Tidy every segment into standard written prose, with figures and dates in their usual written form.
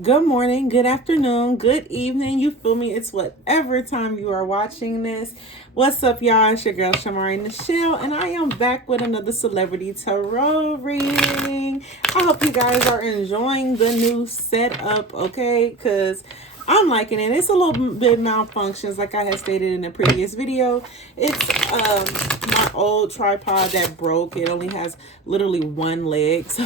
Good morning, good afternoon, good evening. You feel me? It's whatever time you are watching this. What's up, y'all? It's your girl Shamari Nichelle, and I am back with another celebrity tarot reading. I hope you guys are enjoying the new setup, okay? Because I'm liking it. It's a little bit malfunctions, like I had stated in the previous video. It's my old tripod that broke. It only has literally one leg, so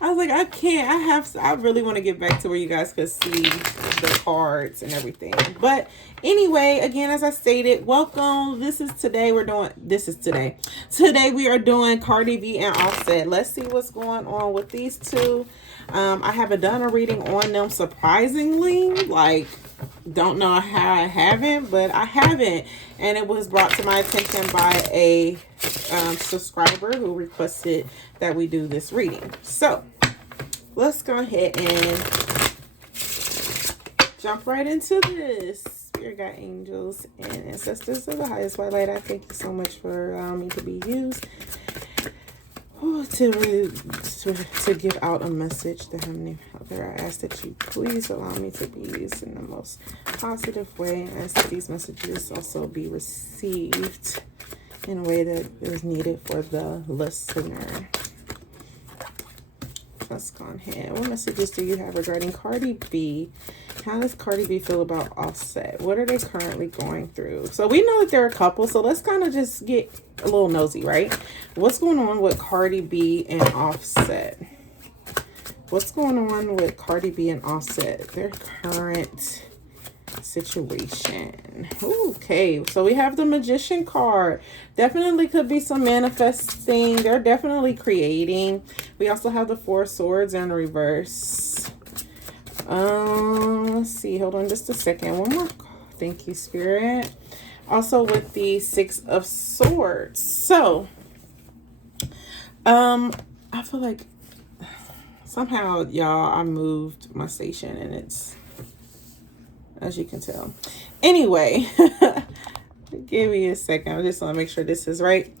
I was like, I can't. I really want to get back to where you guys could see the cards and everything. But anyway, again, as I stated, welcome. This is today. Today we are doing Cardi B and Offset. Let's see what's going on with these two. I haven't done a reading on them, surprisingly. Like, don't know how I haven't, but I haven't. And it was brought to my attention by a subscriber who requested that we do this reading. So let's go ahead and jump right into this. Spirit guide, angels, and ancestors of the highest white light, I thank you so much for allowing me to be used to give out a message to Heavenly Father. I ask that you please allow me to be used in the most positive way. I ask that these messages also be received in a way that is needed for the listener. Let's go ahead. What messages do you have regarding Cardi B? How does Cardi B feel about Offset? What are they currently going through? So we know that they're a couple, so let's kind of just get a little nosy, right? What's going on with Cardi B and Offset? What's going on with Cardi B and Offset? Their current situation. Okay, so we have the Magician card. Definitely could be some manifesting. They're definitely creating. We also have the Four of Swords in reverse. Let's see. Hold on just a second. One more. Thank you, Spirit. Also with the Six of Swords. So, I feel like somehow, y'all, I moved my station and it's, as you can tell. Anyway, give me a second. I just want to make sure this is right.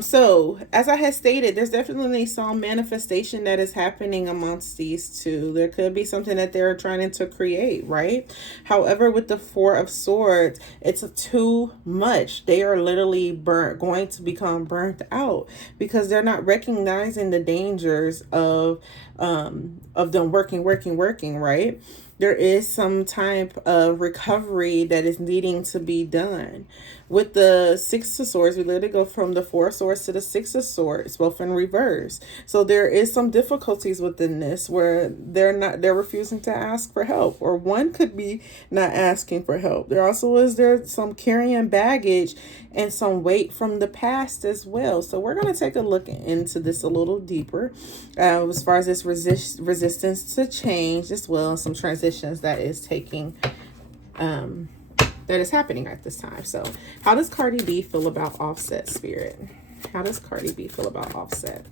So as I had stated, there's definitely some manifestation that is happening amongst these two. There could be something that they're trying to create, right? However, with the Four of Swords, it's too much. They are literally going to become burnt out because they're not recognizing the dangers of them working, right? There is some type of recovery that is needing to be done. With the Six of Swords, we literally go from the Four of Swords to the Six of Swords, both in reverse. So there is some difficulties within this where they're refusing to ask for help, or one could be not asking for help. There also is some carrying baggage and some weight from the past as well. So we're going to take a look into this a little deeper as far as this resistance to change as well as some transitions that is taking that is happening at this time. So how does Cardi B feel about Offset, Spirit? How does Cardi B feel about Offset?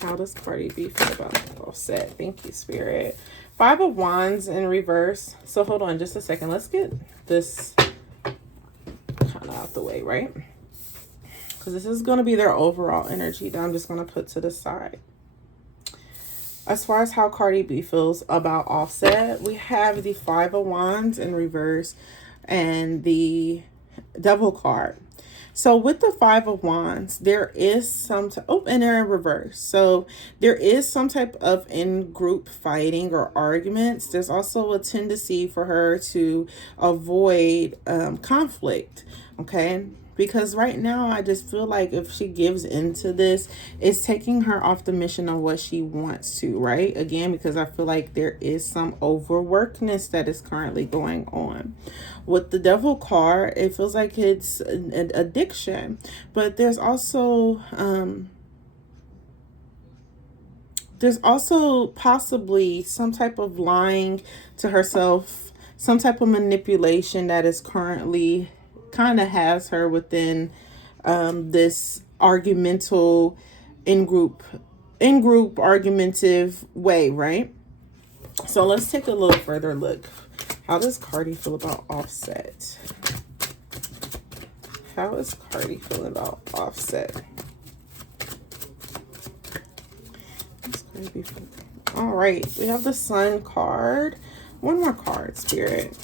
How does Cardi B feel about Offset? Thank you, Spirit. Five of Wands in reverse. So hold on just a second. Let's get this kind of out the way, right? Because this is going to be their overall energy that I'm just going to put to the side. As far as how Cardi B feels about Offset, we have the Five of Wands in reverse and the Devil card. So with the Five of Wands, there is some, and they're in reverse. So there is some type of in-group fighting or arguments. There's also a tendency for her to avoid conflict, okay? Because right now, I just feel like if she gives into this, it's taking her off the mission of what she wants to, right? Again, because I feel like there is some overworkness that is currently going on. With the Devil card, it feels like it's an addiction. But there's also possibly some type of lying to herself, some type of manipulation that is currently kind of has her within this argumental in-group argumentative way, right? So let's take a little further look. How does Cardi feel about Offset? How is Cardi feeling about Offset? All right, we have the Sun card. One more card, Spirit.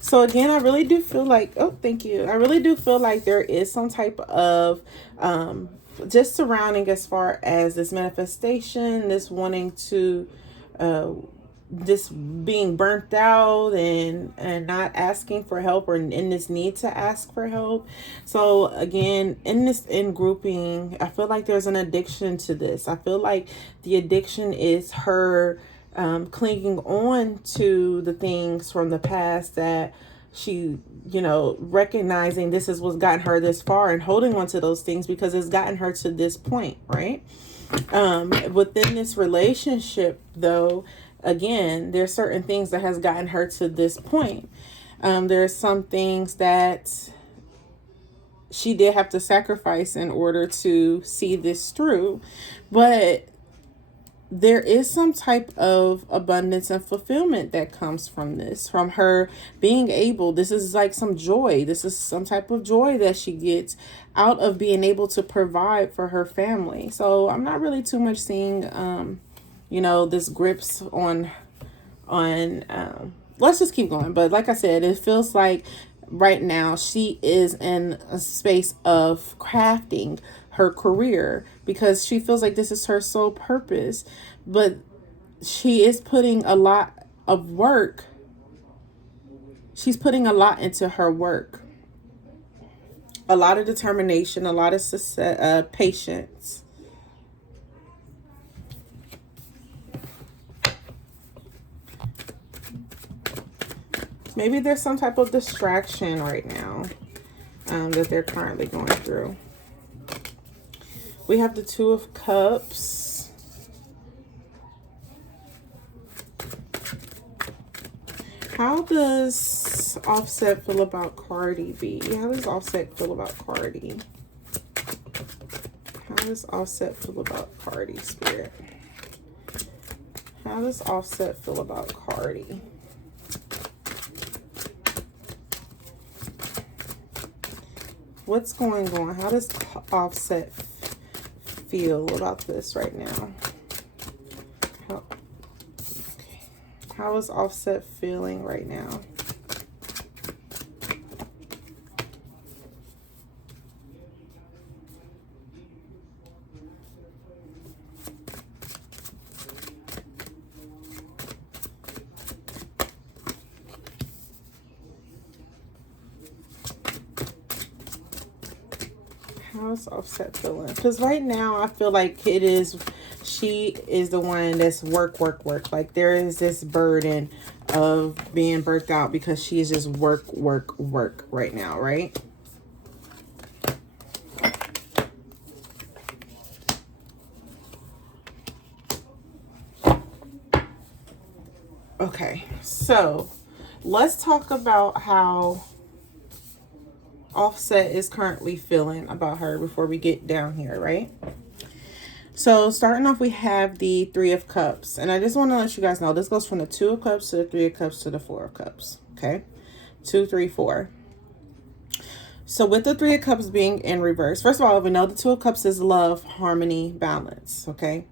So again, I really do feel like, oh, thank you. I really do feel like there is some type of just surrounding as far as this manifestation, this wanting to this being burnt out and not asking for help, or in this need to ask for help. So again, in grouping, I feel like there's an addiction to this. I feel like the addiction is her clinging on to the things from the past that she, recognizing this is what's gotten her this far, and holding on to those things because it's gotten her to this point, right? Within this relationship, though, again, there's certain things that has gotten her to this point. There's some things that she did have to sacrifice in order to see this through, but there is some type of abundance and fulfillment that comes from this, from her being able, this is like some joy. This is some type of joy that she gets out of being able to provide for her family. So I'm not really too much seeing, this grips on, let's just keep going. But like I said, it feels like right now she is in a space of crafting her career because she feels like this is her sole purpose, but she is putting a lot of work. She's putting a lot into her work, a lot of determination, a lot of patience. Maybe there's some type of distraction right now that they're currently going through. We have the Two of Cups. How does Offset feel about Cardi B? How does Offset feel about Cardi? How does Offset feel about Cardi, Spirit? How does Offset feel about Cardi? What's going on? How does Offset feel about this right now? How is Offset feeling right now? How's Offset feeling? Because right now I feel like she is the one that's work. Like there is this burden of being burnt out because she is just work right now, right? Okay, so let's talk about how Offset is currently feeling about her before we get down here, right? So starting off, we have the Three of Cups. And I just want to let you guys know, this goes from the Two of Cups to the Three of Cups to the Four of Cups. Okay? 2, 3, 4. So with the Three of Cups being in reverse, first of all, we know the Two of Cups is love, harmony, balance. Okay?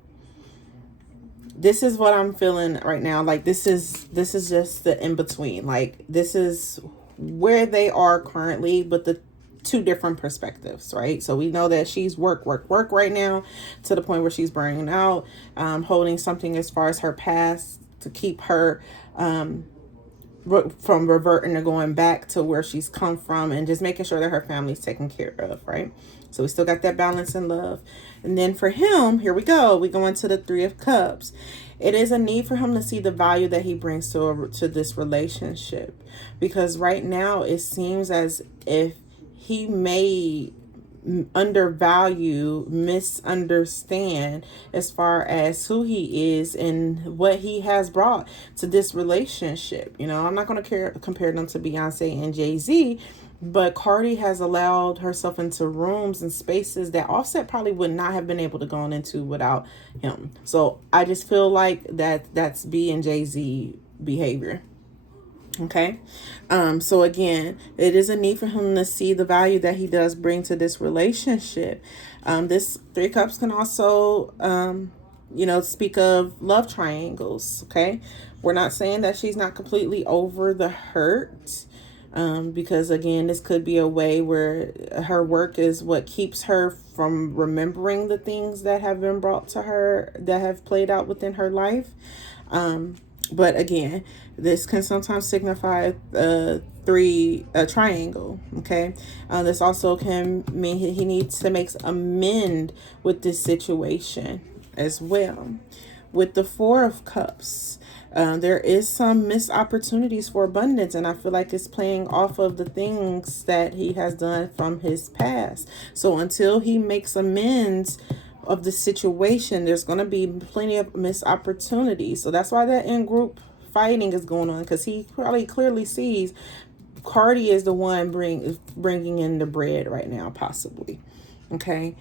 This is what I'm feeling right now. Like this is just the in-between. Like this is where they are currently, but the two different perspectives, right? So we know that she's work right now to the point where she's burning out, holding something as far as her past to keep her from reverting or going back to where she's come from, and just making sure that her family's taken care of, right? So we still got that balance in love. And then for him, here we go. We go into the Three of Cups. It is a need for him to see the value that he brings to this relationship, because right now it seems as if he may undervalue, misunderstand as far as who he is and what he has brought to this relationship. You know, I'm not going to compare them to Beyonce and Jay-Z, but Cardi has allowed herself into rooms and spaces that Offset probably would not have been able to go into without him. So I just feel like that's B and Jay-Z behavior. Okay. So again, it is a need for him to see the value that he does bring to this relationship. This Three Cups can also speak of love triangles. Okay, we're not saying that she's not completely over the hurt, because again, this could be a way where her work is what keeps her from remembering the things that have been brought to her, that have played out within her life. But again, this can sometimes signify a triangle. Okay, this also can mean he needs to make amend with this situation as well. With the Four of Cups, there is some missed opportunities for abundance, and I feel like it's playing off of the things that he has done from his past. So until he makes amends of the situation, there's going to be plenty of missed opportunities. So that's why that in group fighting is going on, because he probably clearly sees Cardi is the one bringing in the bread right now, possibly. Okay.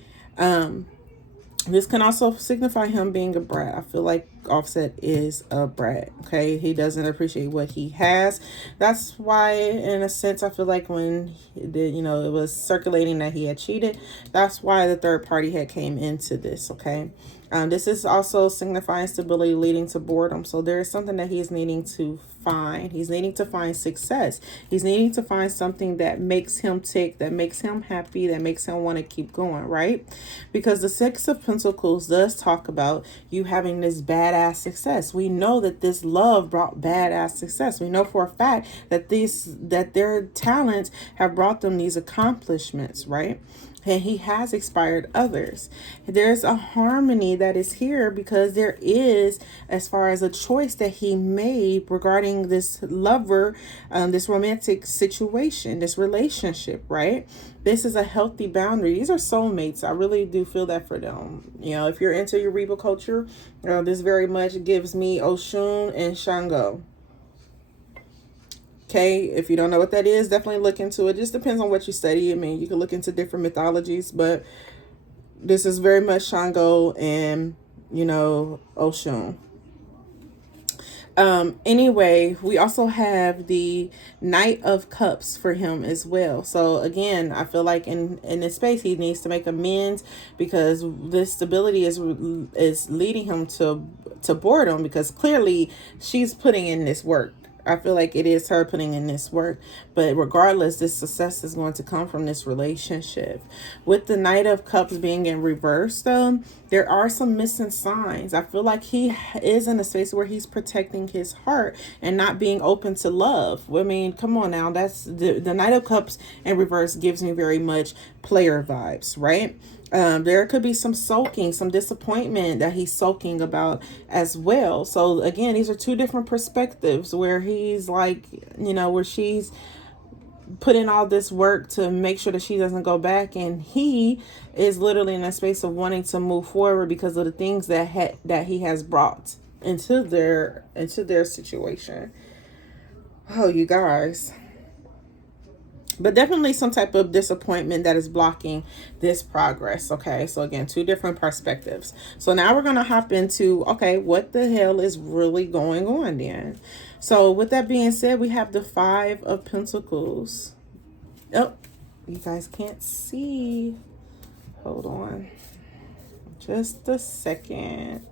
This can also signify him being a brat. I feel like Offset is a brat. Okay, he doesn't appreciate what he has. That's why, in a sense, I feel like when it was circulating that he had cheated, that's why the third party had came into this. Okay, this is also signifying stability leading to boredom. So there is something that he is needing to find. He's needing to find success. He's needing to find something that makes him tick, that makes him happy, that makes him want to keep going, right? Because the Six of Pentacles does talk about you having this badass success. We know that this love brought badass success. We know for a fact that their talents have brought them these accomplishments, right? And he has inspired others. There's a harmony that is here because there is, as far as a choice that he made regarding this lover, this romantic situation, this relationship, right? This is a healthy boundary. These are soulmates. I really do feel that for them. If you're into your Eureka culture, this very much gives me Oshun and Shango. Okay, if you don't know what that is, definitely look into it. Just depends on what you study. I mean, you can look into different mythologies, but this is very much Shango and, Oshun. Anyway, we also have the Knight of Cups for him as well. So again, I feel like in this space, he needs to make amends because this stability is leading him to boredom, because clearly she's putting in this work. I feel like it is her putting in this work, but regardless, this success is going to come from this relationship. With the Knight of Cups being in reverse, though, there are some missing signs. I feel like he is in a space where he's protecting his heart and not being open to love. I mean, come on now. That's the Knight of Cups in reverse gives me very much player vibes, right? There could be some sulking, some disappointment that he's sulking about as well. So again, these are two different perspectives where he's like, where she's put in all this work to make sure that she doesn't go back, and he is literally in a space of wanting to move forward because of the things that he has brought into their situation. Oh, you guys. But definitely some type of disappointment that is blocking this progress. Okay, so again, two different perspectives. So now we're going to hop into, okay, what the hell is really going on then? So with that being said, we have the Five of Pentacles. Oh, you guys can't see. Hold on. Just a second.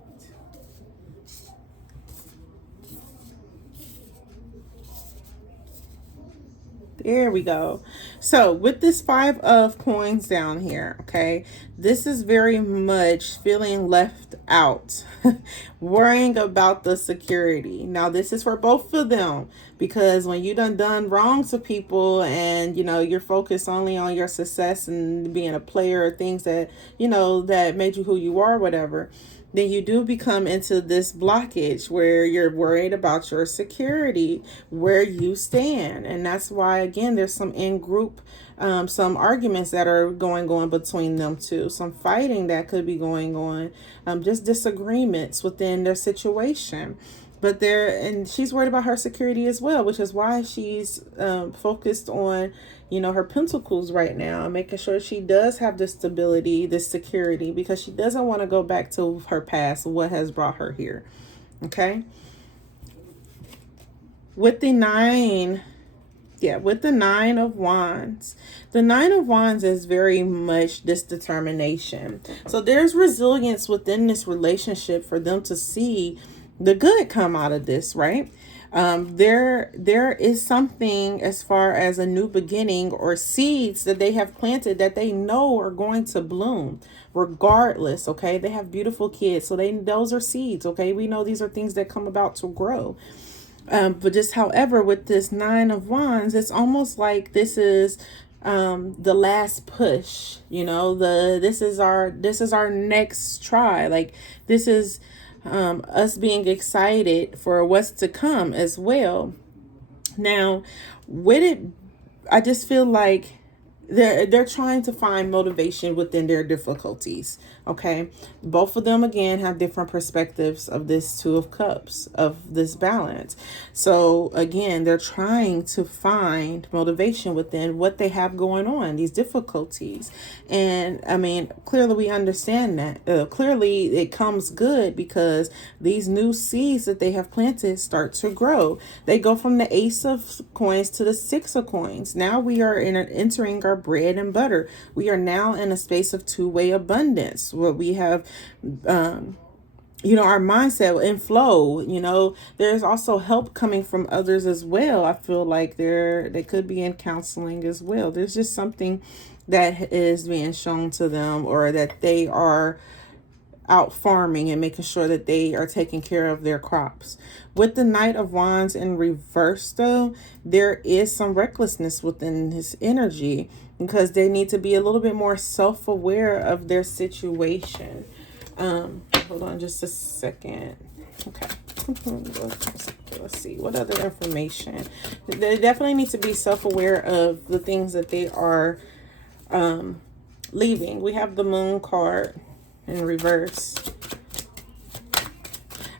There we go. So with this Five of Coins down here, okay, this is very much feeling left out, worrying about the security. Now, this is for both of them, because when you done wrong to people and, you're focused only on your success and being a player or things that, that made you who you are, whatever, then you do become into this blockage where you're worried about your security, where you stand. And that's why, again, there's some in-group, some arguments that are going on between them two, some fighting that could be going on, just disagreements within their situation. But and she's worried about her security as well, which is why she's focused on, her pentacles right now, making sure she does have this stability, this security, because she doesn't want to go back to her past, what has brought her here. Okay. With the Yeah, with the Nine of Wands. The Nine of Wands is very much this determination. So there's resilience within this relationship for them to see the good come out of this, right? There is something as far as a new beginning or seeds that they have planted that they know are going to bloom regardless. Okay, they have beautiful kids, so those are seeds. Okay, we know these are things that come about to grow. But just however, with this Nine of Wands, it's almost like this is the last push. You know, this is our next try. Like this is us being excited for what's to come as well. Now, with it, I just feel like they're trying to find motivation within their difficulties. Okay, both of them again have different perspectives of this Two of Cups, of this balance. So again, they're trying to find motivation within what they have going on, these difficulties. And I mean, clearly we understand that. Clearly it comes good because these new seeds that they have planted start to grow. They go from the Ace of Coins to the Six of Coins. Now we are entering our bread and butter. We are now in a space of two-way abundance where we have our mindset in flow. There's also help coming from others as well. I feel like they could be in counseling as well. There's just something that is being shown to them, or that they are out farming and making sure that they are taking care of their crops. With the Knight of Wands in reverse, though, there is some recklessness within his energy because they need to be a little bit more self-aware of their situation. Hold on just a second. Okay. Let's see. What other information? They definitely need to be self-aware of the things that they are leaving. We have the Moon card in reverse.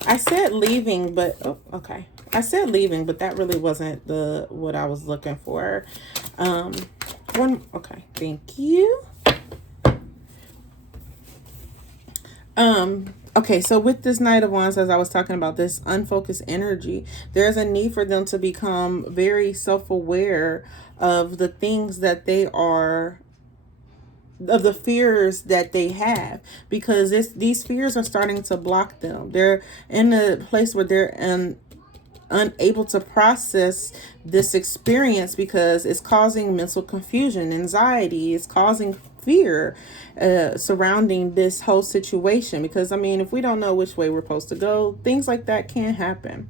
I said leaving, but okay. I said leaving, but that really wasn't what I was looking for. Okay, thank you. Okay, so with this Knight of Wands, as I was talking about this unfocused energy, there's a need for them to become very self-aware of the things that they are, of the fears that they have, because these fears are starting to block them. They're in a place where they're unable to process this experience because it's causing mental confusion, anxiety, it's causing fear surrounding this whole situation. Because I mean, if we don't know which way we're supposed to go, things like that can happen.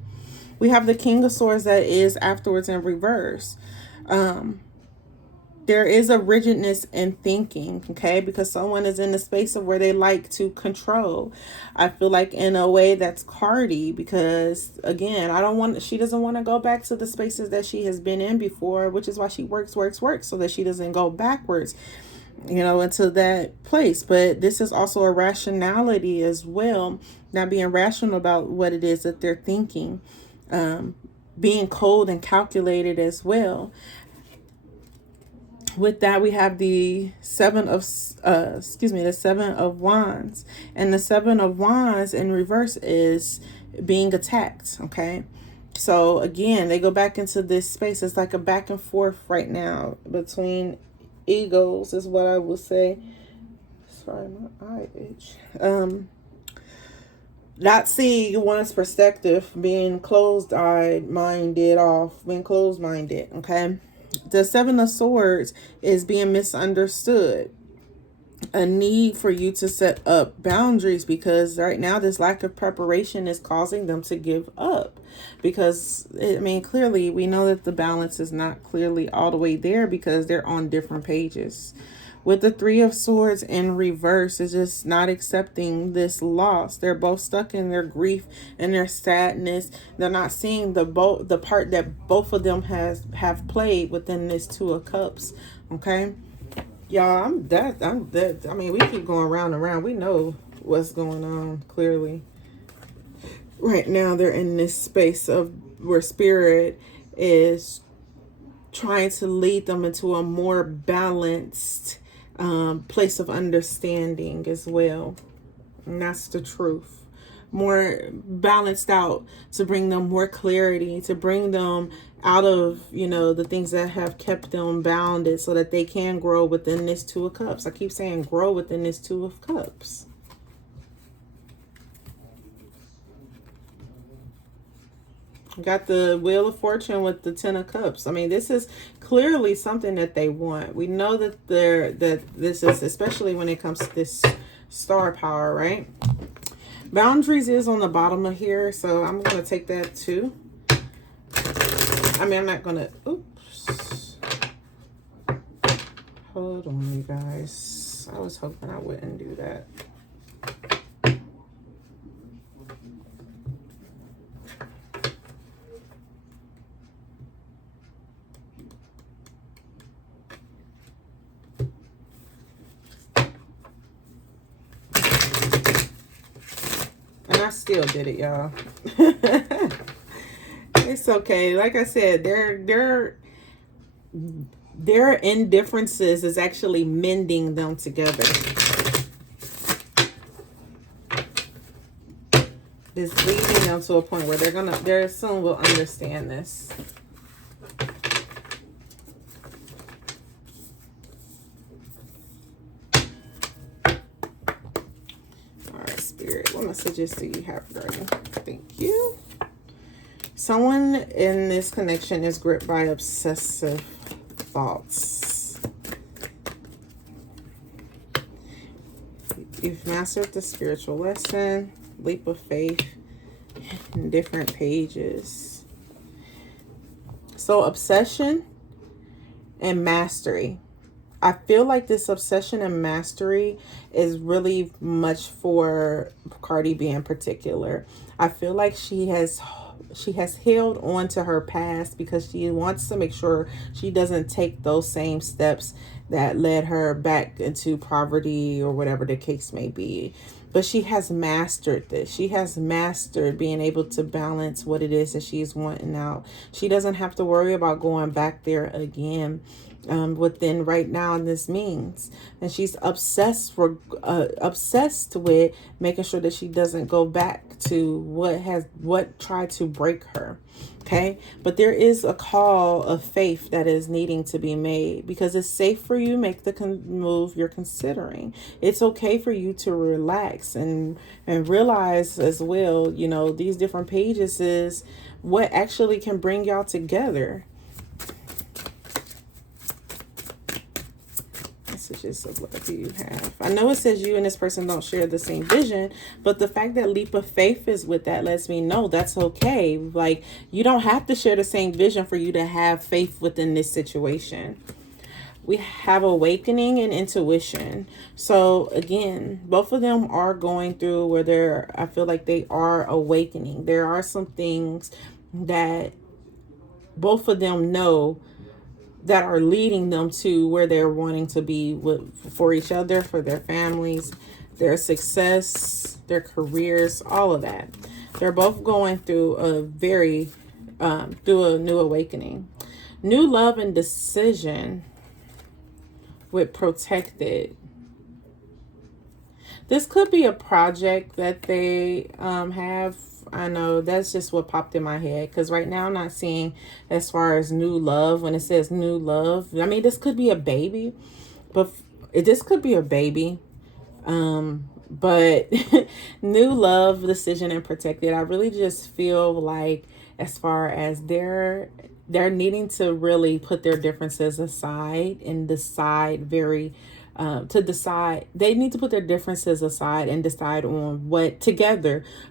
We have the King of Swords that is afterwards in reverse. There is a rigidness in thinking, okay, because someone is in a space of where they like to control. I feel like in a way that's Cardi, because again, she doesn't want to go back to the spaces that she has been in before, which is why she works so that she doesn't go backwards, into that place. But this is also a rationality as well, not being rational about what it is that they're thinking, being cold and calculated as well. With that, we have the Seven of Wands, and the Seven of Wands in reverse is being attacked. Okay, so again, they go back into this space. It's like a back and forth right now between egos, is what I will say. Sorry, my eye itch. Not seeing one's perspective, being closed-minded, being closed-minded. Okay. The Seven of Swords is being misunderstood. A need for you to set up boundaries, because right now this lack of preparation is causing them to give up. Because, I mean, clearly we know that the balance is not clearly all the way there because they're on different pages. With the Three of Swords in reverse, is just not accepting this loss. They're both stuck in their grief and their sadness. They're not seeing the part that both of them have played within this Two of Cups. Okay, y'all, I'm dead. I mean, we keep going round and round. We know what's going on clearly. Right now, they're in this space of where Spirit is trying to lead them into a more balanced place of understanding as well. And that's the truth. more balanced out, to bring them more clarity, to bring them out of, you know, the things that have kept them bounded, so that they can grow within this Two of Cups. I keep saying grow within this Two of Cups. Got the Wheel of Fortune with the Ten of Cups. I mean, this is clearly something that they want. We know that this is, especially when it comes to this star power, right? Boundaries is on the bottom of here, so I'm going to take that too. I mean, I'm not going to, oops. Hold on, you guys. I was hoping I wouldn't do that. And I still did it, y'all. It's okay. Like I said, their indifferences is actually mending them together. It's leading them to a point where they soon will understand this. All right, Spirit, what messages do you have for me? Thank you. Someone in this connection is gripped by obsessive thoughts. You've mastered the spiritual lesson, leap of faith, in different pages. So obsession and mastery. I feel like this obsession and mastery is really much for Cardi B in particular. I feel like she has held on to her past because she wants to make sure she doesn't take those same steps that led her back into poverty or whatever the case may be. But she has mastered this. She has mastered being able to balance what it is that she's wanting out. She doesn't have to worry about going back there again. Within right now this means, and she's obsessed with making sure that she doesn't go back to what tried to break her. Okay, but there is a call of faith that is needing to be made, because it's safe for you. Make the move you're considering. It's okay for you to relax and realize as well, you know, these different pages is what actually can bring y'all together. Messages of what do you have? I know it says you and this person don't share the same vision, but the fact that leap of faith is with that lets me know that's okay. Like, you don't have to share the same vision for you to have faith within this situation. We have awakening and intuition. So again, both of them are going through where I feel like they are awakening. There are some things that both of them know that are leading them to where they're wanting to be for each other, for their families, their success, their careers, all of that. They're both going through through a new awakening. New love and decision with protected. This could be a project that they have. I know that's just what popped in my head, because right now I'm not seeing as far as new love. When it says new love, I mean, this could be a baby, but this could be a baby. But new love, decision, and protected. I really just feel like as far as they're needing to really put their differences aside and decide they need to put their differences aside and decide on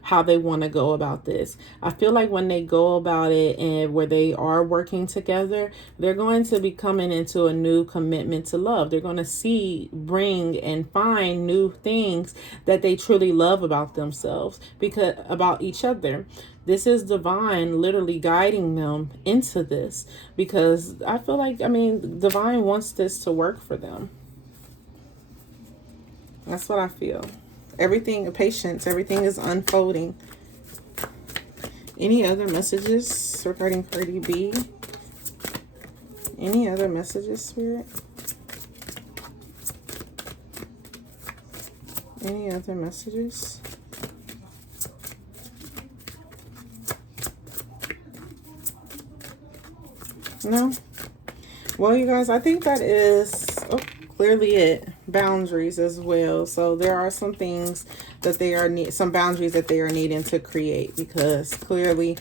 how they want to go about this. I feel like when they go about it and where they are working together, they're going to be coming into a new commitment to love. They're going to bring and find new things that they truly love about themselves, about each other. This is divine literally guiding them into this, because I feel like, divine wants this to work for them. That's what I feel. Patience, everything is unfolding. Any other messages regarding Cardi B? Any other messages, Spirit? Any other messages? No? Well, you guys, I think that is clearly it. Boundaries as well. So there are some things that they are some boundaries that they are needing to create, because clearly,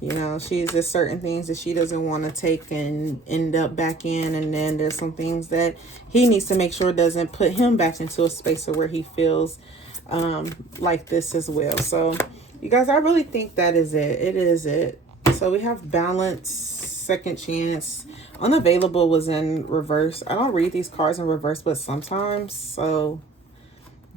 you know, she's just certain things that she doesn't want to take and end up back in, and then there's some things that he needs to make sure doesn't put him back into a space where he feels like this as well. So you guys, I really think that is it. It is it. So we have balance, second chance. Unavailable was in reverse. I don't read these cards in reverse, but sometimes. So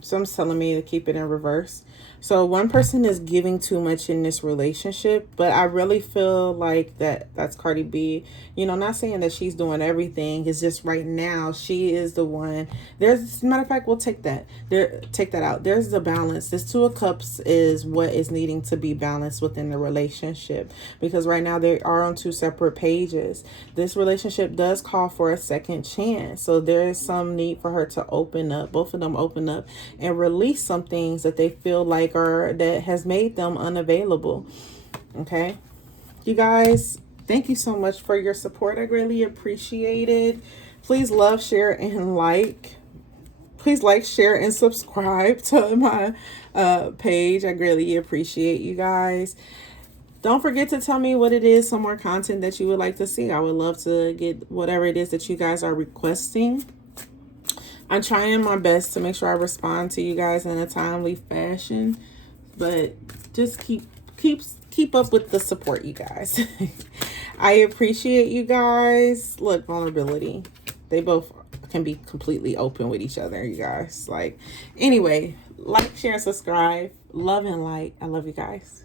someone's telling me to keep it in reverse. So one person is giving too much in this relationship, but I really feel like that's Cardi B. You know, not saying that she's doing everything. It's just right now she is the one. There's, matter of fact, we'll take that. Take that out. There's the balance. This Two of Cups is what is needing to be balanced within the relationship, because right now they are on two separate pages. This relationship does call for a second chance. So there is some need for her to open up, both of them open up and release some things that they feel like that has made them unavailable. Okay, you guys, thank you so much for your support. I greatly appreciate it. Please love, share, and like. Please like, share, and subscribe to my page. I greatly appreciate you guys. Don't forget to tell me what it is, some more content that you would like to see. I would love to get whatever it is that you guys are requesting. I'm trying my best to make sure I respond to you guys in a timely fashion, but just keep up with the support, you guys. I appreciate you guys. Look, vulnerability. They both can be completely open with each other, you guys. Like, anyway, like, share, and subscribe. Love and light. I love you guys.